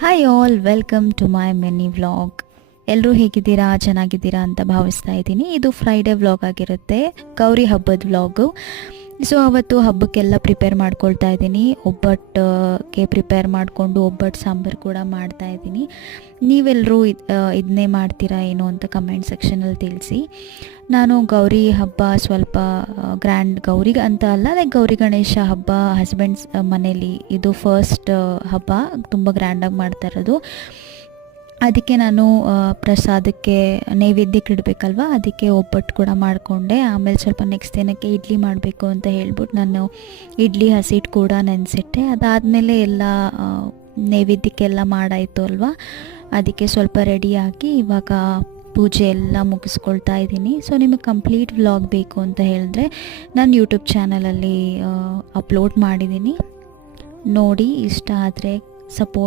Hi all, welcome to my mini vlog. ಎಲ್ಲರೂ ಹೇಗಿದ್ದೀರಾ, ಚೆನ್ನಾಗಿದ್ದೀರಾ ಅಂತ ಭಾವಿಸ್ತಾ ಇದ್ದೀನಿ. ಇದು ಫ್ರೈಡೇ ವ್ಲಾಗ್ ಆಗಿರುತ್ತೆ, ಗೌರಿ ಹಬ್ಬದ ವ್ಲಾಗು. ಸೊ ಅವತ್ತು ಹಬ್ಬಕ್ಕೆಲ್ಲ ಪ್ರಿಪೇರ್ ಮಾಡ್ಕೊಳ್ತಾ ಇದ್ದೀನಿ. ಒಬ್ಬಟ್ಟಿಗೆ ಪ್ರಿಪೇರ್ ಮಾಡಿಕೊಂಡು ಒಬ್ಬಟ್ಟು ಸಾಂಬಾರು ಕೂಡ ಮಾಡ್ತಾ ಇದ್ದೀನಿ. ನೀವೆಲ್ಲರೂ ಇದನ್ನೇ ಮಾಡ್ತೀರಾ ಏನು ಅಂತ ಕಮೆಂಟ್ ಸೆಕ್ಷನಲ್ಲಿ ತಿಳಿಸಿ. ನಾನು ಗೌರಿ ಹಬ್ಬ ಸ್ವಲ್ಪ ಗ್ರ್ಯಾಂಡ್, ಗೌರಿಗೆ ಅಂತ ಅಲ್ಲ, ಲೈಕ್ ಗೌರಿ ಗಣೇಶ ಹಬ್ಬ ಹಸ್ಬೆಂಡ್ಸ್ ಮನೇಲಿ ಇದು ಫಸ್ಟ್ ಹಬ್ಬ, ತುಂಬ ಗ್ರ್ಯಾಂಡಾಗಿ ಮಾಡ್ತಾ ಇರೋದು. ಅದಕ್ಕೆ ನಾನು ಪ್ರಸಾದಕ್ಕೆ ನೈವೇದ್ಯಕ್ಕೆ ಇಡಬೇಕಲ್ವ, ಅದಕ್ಕೆ ಒಬ್ಬಟ್ಟು ಕೂಡ ಮಾಡಿಕೊಂಡೆ. ಆಮೇಲೆ ಸ್ವಲ್ಪ ನೆಕ್ಸ್ಟ್ ದಿನಕ್ಕೆ ಇಡ್ಲಿ ಮಾಡಬೇಕು ಅಂತ ಹೇಳ್ಬಿಟ್ಟು ನಾನು ಇಡ್ಲಿ ಹಸಿಟ್ಟು ಕೂಡ ನೆನೆಸಿಟ್ಟೆ. ಅದಾದಮೇಲೆ ಎಲ್ಲ ನೈವೇದ್ಯಕ್ಕೆಲ್ಲ ಮಾಡಾಯಿತು ಅಲ್ವಾ, ಅದಕ್ಕೆ ಸ್ವಲ್ಪ ರೆಡಿಯಾಗಿ ಇವಾಗ ಪೂಜೆ ಎಲ್ಲ ಮುಗಿಸ್ಕೊಳ್ತಾ ಇದ್ದೀನಿ. ಸೊ ನಿಮಗೆ ಕಂಪ್ಲೀಟ್ ವ್ಲಾಗ್ ಬೇಕು ಅಂತ ಹೇಳಿದ್ರೆ ನಾನು ಯೂಟ್ಯೂಬ್ ಚಾನಲಲ್ಲಿ ಅಪ್ಲೋಡ್ ಮಾಡಿದ್ದೀನಿ, ನೋಡಿ. ಇಷ್ಟ ಆದರೆ ಸಪೋರ್ಟ್